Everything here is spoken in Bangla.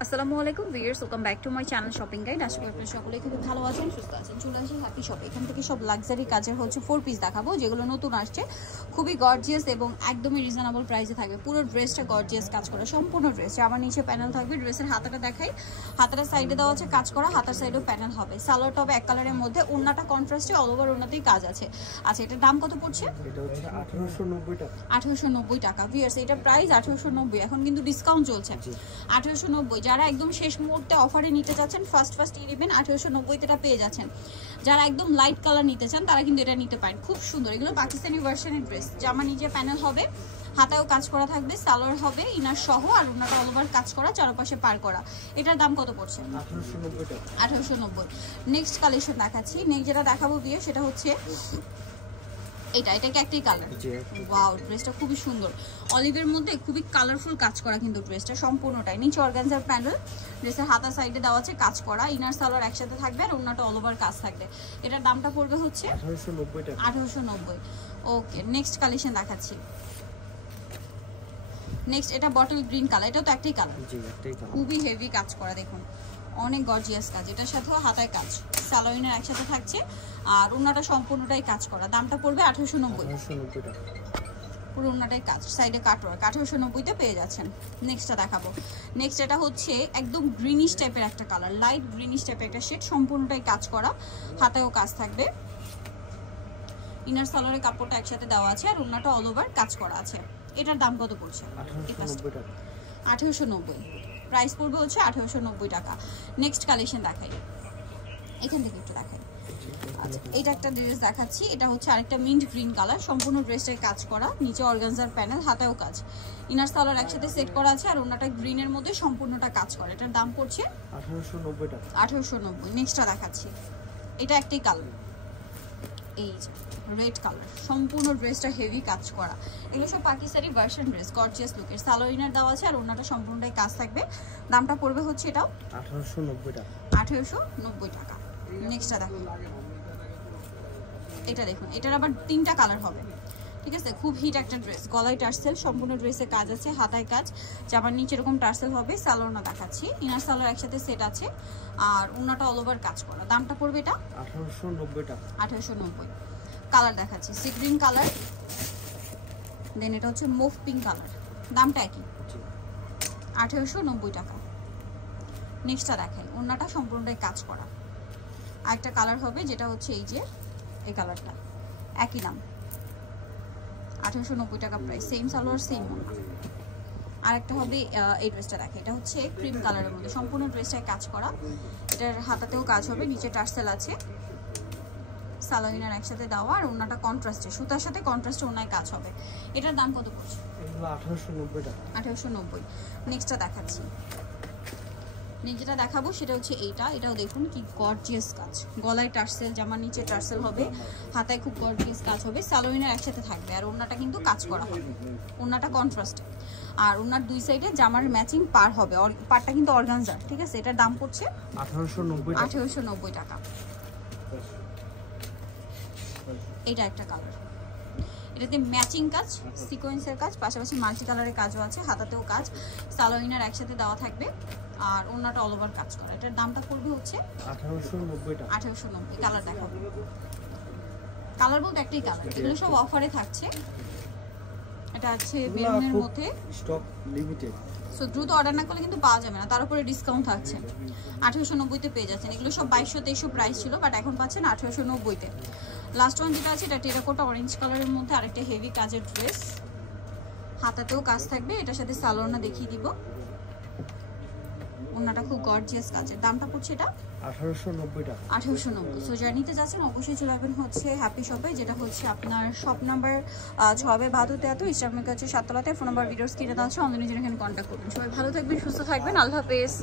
আসসালামু আলাইকুম viewers, welcome back to my channel shopping guide. আশা করি আপনারা সকলেই খুব ভালো আছেন, সুস্থ আছেন। চলে আসি হ্যাপি শপে। এখান থেকে সব লাক্সারি কাজের 4 পিস দেখাবো, যেগুলো নতুন আসছে, খুবই গর্জিয়াস এবং একদমই রিজনেবল প্রাইসে থাকবে। পুরো ড্রেসটা গর্জিয়াস কাজ করা, সম্পূর্ণ ড্রেস। আমার নিচে প্যানেল থাকবে, ড্রেসের হাতাটা দেখাই। হাতাটা সাইডে দেওয়া আছে কাজ করা, হাতার সাইডেও প্যানেল হবে। সালোয়ারটা হবে এক কালারের মধ্যে, ওড়নাটা কন্ট্রাস্টে, অল ওভার ওড়নাতেই কাজ আছে। আচ্ছা, এটার দাম কত পড়ছে? এটা হচ্ছে 1890 টাকা। 1890 টাকা ভিউয়ার্স, এটা প্রাইস 1890। এখন কিন্তু ডিসকাউন্ট চলছে 1890। যারা একদম শেষ মুহূর্তে অফারে নিতে চাচ্ছেন, ফার্স্ট নেবেন 1890 এটা পেয়ে যাচ্ছেন। যারা একদম লাইট কালার নিতে চান তারা কিন্তু এটা নিতে পারেন। খুব সুন্দর, এগুলো পাকিস্তানি ভার্সনের ড্রেস। জামা নিচে প্যানেল হবে, হাতায়ও কাজ করা থাকবে, সালোয়ার হবে ইনার সহ, আর ওনাটা অল ওভার কাজ করা, চারপাশে পার করা। এটার দাম কত পড়ছে? 1890 টাকা। 1890। নেক্সট কালেকশন দেখাচ্ছি। নেক্সট যেটা দেখাবো বিয়ে, সেটা হচ্ছে এটা কি একটাই কালার? ওয়াও, ড্রেসটা খুবই সুন্দর, অলিভের মধ্যে খুবই কালারফুল কাজ করা কিন্তু ড্রেসটা সম্পূর্ণটাই। নিচে অর্গানজার প্যানেল, ড্রেসের হাতা সাইডে দেওয়া আছে কাজ করা, ইনার সালোয়ার একসাথে থাকবে, আর ওনাটা অল ওভার কাজ থাকবে। এটার দামটা পড়বে হচ্ছে 1890 টাকা। 1890। ওকে, নেক্সট কালেকশন দেখাচ্ছি। নেক্সট এটা বটল গ্রিন কালার, এটাও তো একটাই কালার। জি, একটাই কালার। খুবই হেভি কাজ করা, দেখুন অনেক গর্জিয়াস কাজ। এটার সাথেও হাতায় কাজ, সালোয়ার একসাথে থাকছে, আর ওনাটা সম্পূর্ণটাই কাজ করা। দামটা পড়বে 1890। 1890 টাকা। পুরো ওনাটাই কাজ, সাইডে কাটওয়ার্ক। 1890-তে পেয়ে যাচ্ছেন। নেক্সটটা দেখাবো। নেক্সট এটা হচ্ছে একদম গ্রিনিশ টাইপের একটা কালার, লাইট গ্রিনিশ টাইপের একটা শেড, সম্পূর্ণটাই কাজ করা, হাতেও কাজ থাকবে, ইনার সালোয়ারের কাপড়টা একসাথে দেওয়া আছে, আর ওনাটা অল ওভার কাজ করা আছে। এটার দাম কত পড়ছে? 1890 টাকা। 1890। প্রাইস পড়বে হচ্ছে 1890 টাকা। নেক্সট কালেকশন দেখাই, এখান থেকে একটু দেখাই। আচ্ছা, এটা একটা ড্রেস দেখাচ্ছি। এটা হচ্ছে আরেকটা মিন্ট গ্রিন কালার, সম্পূর্ণ ড্রেসটায় কাজ করা, নিচে অর্গানজার প্যানেল, হাতেও কাজ, ইনার সালোয়ার একসাথে সেট করা আছে, আর ওনাটা গ্রিনের মধ্যে সম্পূর্ণটা কাজ করা। এটার দাম পড়ছে 1890 টাকা। 1890। নেক্সটটা দেখাচ্ছি। এটা একটাই কালার, এই যে রেড কালার, সম্পূর্ণ ড্রেসটা হেভি কাজ করা। এগুলো সব পাকিস্তানি ভার্সন ড্রেস, গর্জিয়াস লুকের। সালোয়ার ইনার দেওয়া আছে, আর ওনাটা সম্পূর্ণটাই কাজ থাকবে। দামটা পড়বে হচ্ছে এটাও 1890 টাকা। 1890 টাকা। নেক্সটটা দেখুন, এটা দেখুন, এটার আবার 3টা কালার হবে, ঠিক আছে। খুব হিট একটা ড্রেস, গলায় টার্সেল, সম্পূর্ণ ড্রেসে কাজ আছে, হাতায় কাজ, জামার নিচে এরকম টার্সেল হবে। সালোয়ার দেখাচ্ছি, ইনার সালোয়ার একসাথে সেট আছে, আর ওনাটা অল ওভার কাজ করা। দামটা পড়বে এটা 1890 টাকা। 1890। কালার দেখাচ্ছি, সি গ্রিন কালার, দেন এটা হচ্ছে মুভ পিঙ্ক কালার, দামটা একই, 1890 টাকা। নেক্সটটা দেখাই, ওনাটা সম্পূর্ণটাই কাজ করা। আরেকটা কালার হবে, যেটা হচ্ছে এই যে এই কালারটা, একই দাম, 1890 টাকা প্রাইস, সেম সালোয়ার সেম ওড়না। আরেকটা হবে এই ড্রেসটা দেখে, এটা হচ্ছে ক্রিম কালারের মধ্যে, সম্পূর্ণ ড্রেসটায় কাজ করা, এটার হাতাতেও কাজ হবে, নিচে টার্সেল আছে, সালোয়ার একসাথে দেওয়া, আর ওড়নাটা কন্ট্রাস্টে, সুতার সাথে কন্ট্রাস্টে ওড়নায় কাজ হবে। এটার দাম কত পড়ছে? এগুলো 1890 টাকা। 1890। নেক্সটটা দেখাচ্ছি। যেটা দেখাবো সেটা হচ্ছে এইটা, এটাও দেখুন কি গর্জিয়াস কাজ, গলায় টার্সেল, জামার নিচে টার্সেল হবে, হাতায় খুব গর্জিয়াস কাজ হবে, সালোয়ার একসাথে থাকবে, আর ওড়নাটা কিন্তু কাজ করা হবে, ওড়নাটা কন্ট্রাস্টে, আর ওড়নার দুই সাইডে জামার ম্যাচিং পার হবে, পারটা কিন্তু অর্গানজার, ঠিক আছে। এটার দাম পড়ছে 1890 টাকা। 1890 টাকা। এটা একটা কালার, এটাতে ম্যাচিং কাজ, সিকোয়েন্সের কাজ, পাশাপাশি মাল্টি কালারের কাজও আছে, হাতাতেও কাজ, সালোয়ার একসাথে দেওয়া থাকবে, আর ওনাটা অল ওভার কাজ করা। এটার দামটা পড়বে হচ্ছে 1890 টাকা। 1890। কালার দেখাবো, কালার বলতে একটাই কালার, এগুলো সব অফারে থাকছে। এটা আছে বেলুনের মধ্যে, স্টক লিমিটেড, সো দ্রুত অর্ডার না করলে কিন্তু পাওয়া যাবে না, তার উপরে ডিসকাউন্ট থাকছে। 1890-তে পেয়ে যাচ্ছেন। এগুলো সব 2200-2300 প্রাইস ছিল, বাট এখন পাচ্ছেন 1890-তে। লাস্ট ওয়ান যেটা আছে, এটা টেরাকোটা অরেঞ্জ কালারের মধ্যে, আরেকটা হেভি কাজের ড্রেস, হাতাতেও কাজ থাকবে, এটার সাথে সালোয়ারটা দেখিয়ে দিব, ওনাটা খুব গর্জিয়াস কাজের। দামটা পড়ছে এটা 1890 টাকা। 1890। সো যারা নিতে যাচ্ছেন অবশ্যই চলে আসবেন হচ্ছে হ্যাপি শপে, যেটা হচ্ছে আপনার শপ নাম্বার 6/72 ইস্টার্ন মেকা হচ্ছে 7 তলাতে। ফোন নাম্বার ভিডিওস কিনে দেওয়া আছে, অনলাইনে জন্য এখানে কন্ট্যাক্ট করবেন। সবাই ভালো থাকবেন, সুস্থ থাকবেন, আল্লাহ হাফেজ।